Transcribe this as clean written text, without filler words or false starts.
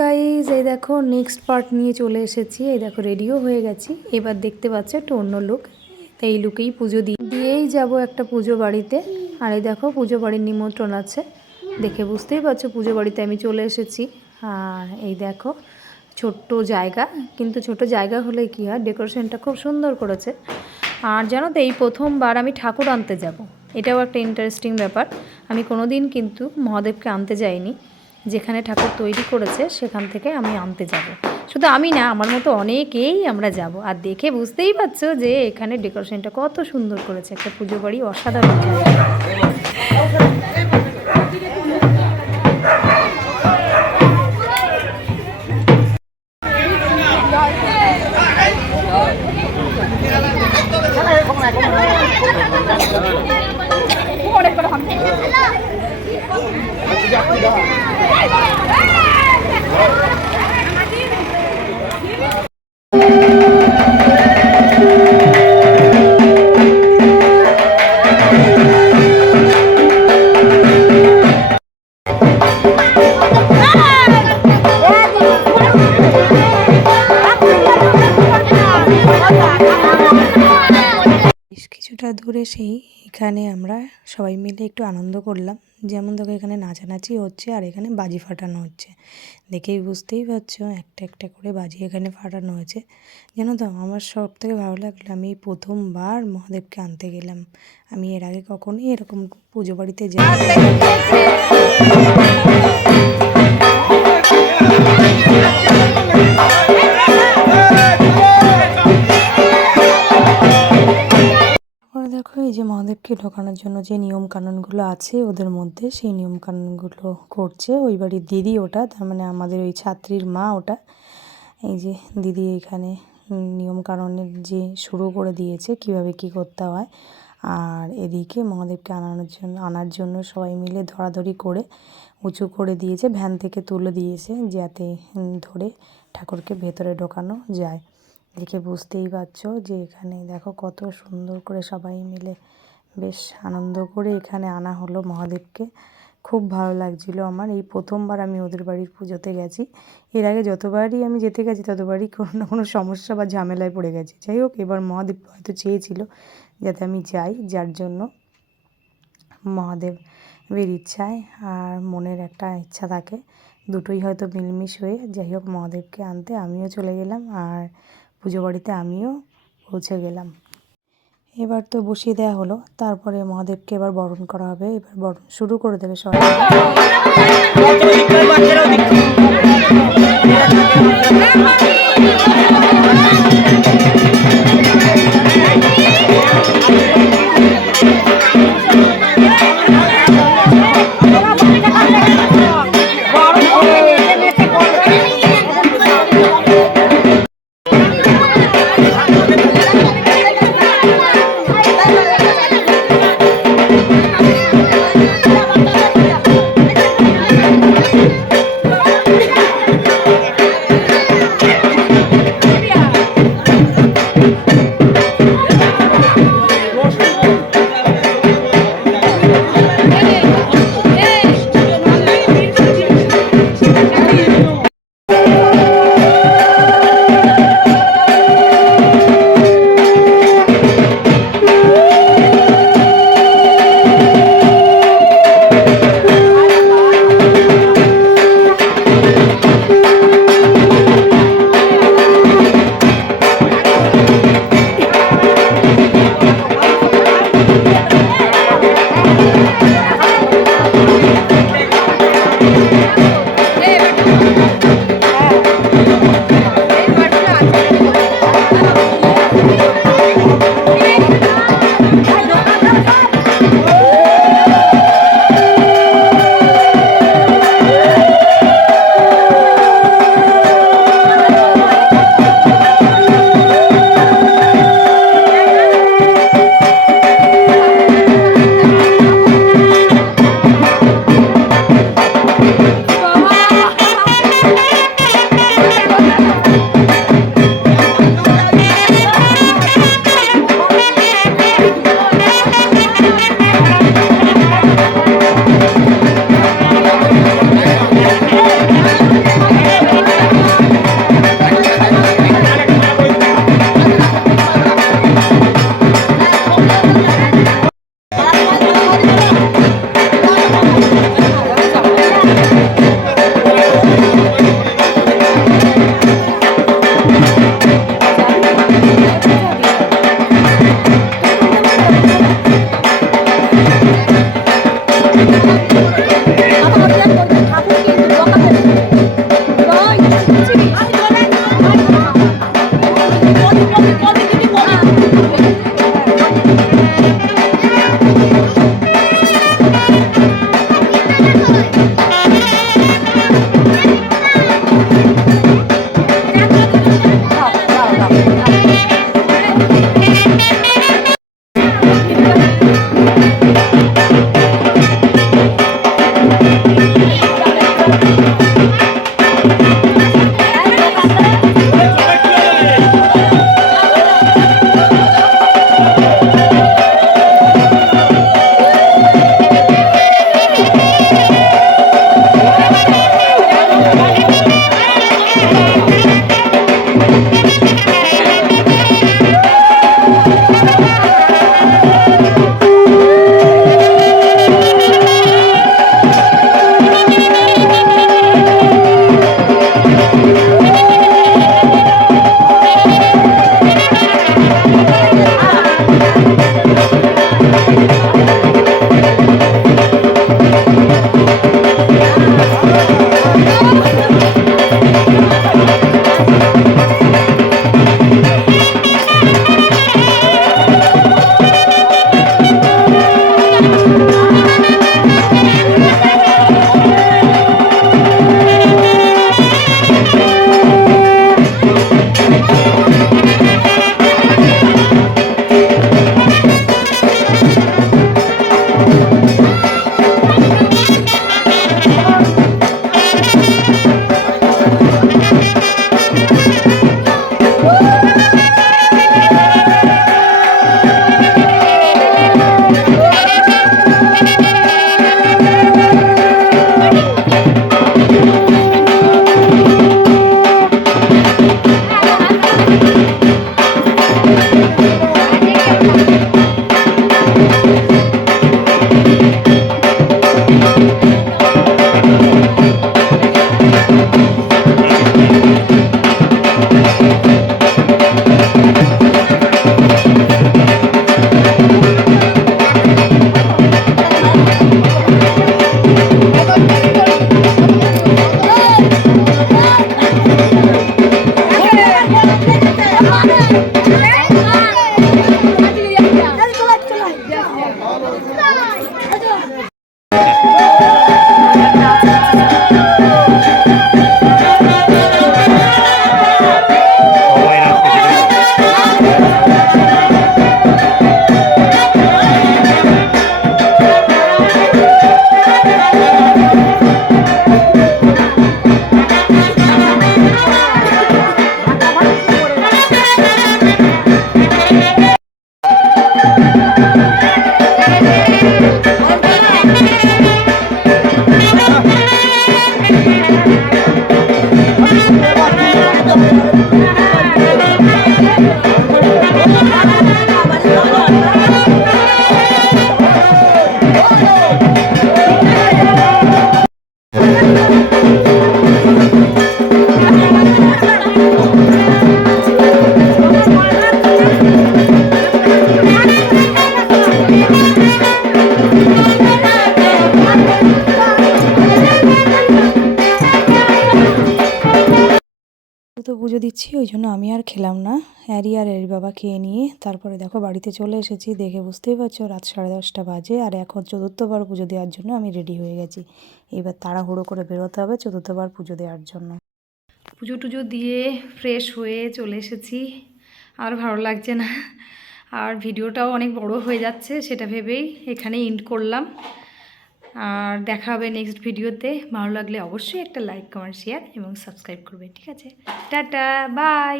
Guys এই দেখো next part নিয়ে চলে এসেছি। এই দেখো রেডিও হয়ে গেছি। এবার দেখতে পাচ্ছ একটা অন্য লুক। এই লুকেই পুজো দিয়েই যাব একটা পুজো বাড়িতে। আর এই দেখো পুজো বাড়ির নিমন্ত্রণ আছে, দেখে বুঝতেই পারছো পুজো বাড়িতে আমি চলে এসেছি। আর এই দেখো ছোট্ট জায়গা, কিন্তু ছোট জায়গা হলে কি হয়, ডেকোরেশনটা খুব সুন্দর করেছে। আর জানো তো এই প্রথমবার আমি ঠাকুর আনতে যাব, এটাও একটা ইন্টারেস্টিং ব্যাপার। আমি কোনো দিন কিন্তু মহাদেবকে আনতে যাইনি, যেখানে ঠাকুর তৈরি করেছে সেখান থেকে আমি আনতে যাব। শুধু আমি না, আমার মতো অনেকেই আমরা যাব। আর দেখে বুঝতেই পারছো যে এখানে ডেকোরেশনটা কত সুন্দর করেছে, একটা পুজো বাড়ি অসাধারণ জায়গা। কিছুটা দূরে সেই এখানে আমরা সবাই মিলে একটু আনন্দ করলাম। যেমন দেখো এখানে নাচানাচি হচ্ছে আর এখানে বাজি ফাটানো হচ্ছে। দেখেই বুঝতেই পারছো একটা একটা করে বাজি এখানে ফাটানো হয়েছে। জানো তো আমার সব থেকে ভালো লাগলো, আমি প্রথমবার মহাদেবকে আনতে গেলাম। আমি এর আগে কখনোই এরকম পুজো বাড়িতে যাই। দেখো এই যে মহাদেবকে ঢোকানোর জন্য যে নিয়ম কানুনগুলো আছে ওদের মধ্যে, সেই নিয়ম কানুনগুলো করছে ওই বাড়ির দিদি, ওটা তার মানে আমাদের ওই ছাত্রীর মা ওটা। এই যে দিদি এখানে নিয়ম কানুনের যে শুরু করে দিয়েছে কিভাবে কি করতে হয়। আর এদিকে মহাদেবকে আনার জন্য সবাই মিলে ধরাধরি করে উঁচু করে দিয়েছে, ভ্যান থেকে তুলে দিয়েছে যাতে ধরে ঠাকুরকে ভেতরে ঢোকানো যায়। দেখে বুঝতেই পারছো যে এখানে দেখো কত সুন্দর করে সবাই মিলে বেশ আনন্দ করে এখানে আনা হলো মহাদেবকে। খুব ভালো লাগছিল আমার। এই প্রথমবার আমি ওদের বাড়ির পুজোতে গেছি। এর আগে যতবারই আমি যেতে গেছি ততবারই কোনো না কোনো সমস্যা বা ঝামেলায় পড়ে গেছি। যাই হোক, এবার মহাদেব হয়তো চেয়েছিল যাতে আমি যাই, যার জন্য মহাদেবের ইচ্ছায় আর মনের একটা ইচ্ছা থাকে, দুটোই হয়তো মিলমিশ হয়ে যাই হোক মহাদেবকে আনতে আমিও চলে গেলাম আর পুজো বাড়িতে আমিও পৌঁছে গেলাম। এবার তো বসিয়ে দেওয়া হলো, তারপরে মহাদেবকে এবার বরণ করা হবে। এবার বরণ শুরু করে দেবে সবাই। তো পুজো দিচ্ছি, ওই জন্য আমি আর খেলাম না। হ্যারি আর এর বাবা খেয়ে নিয়ে তারপরে দেখো বাড়িতে চলে এসেছি। দেখে বুঝতেই পারছো রাত 10:30 বাজে, আর এখন চতুর্থবার পুজো দেওয়ার জন্য আমি রেডি হয়ে গেছি। এবার তাড়াহুড়ো করে বেরোতে হবে চতুর্থবার পুজো দেওয়ার জন্য। পুজো টুজো দিয়ে ফ্রেশ হয়ে চলে এসেছি, আর ভালো লাগছে না, আর ভিডিওটাও অনেক বড় হয়ে যাচ্ছে, সেটা ভেবেই এখানে এন্ড করলাম। আর দেখা হবে নেক্সট ভিডিওতে। ভালো লাগলে অবশ্যই একটা লাইক, কমেন্ট, শেয়ার এবং সাবস্ক্রাইব করবে। ঠিক আছে, টাটা, বাই।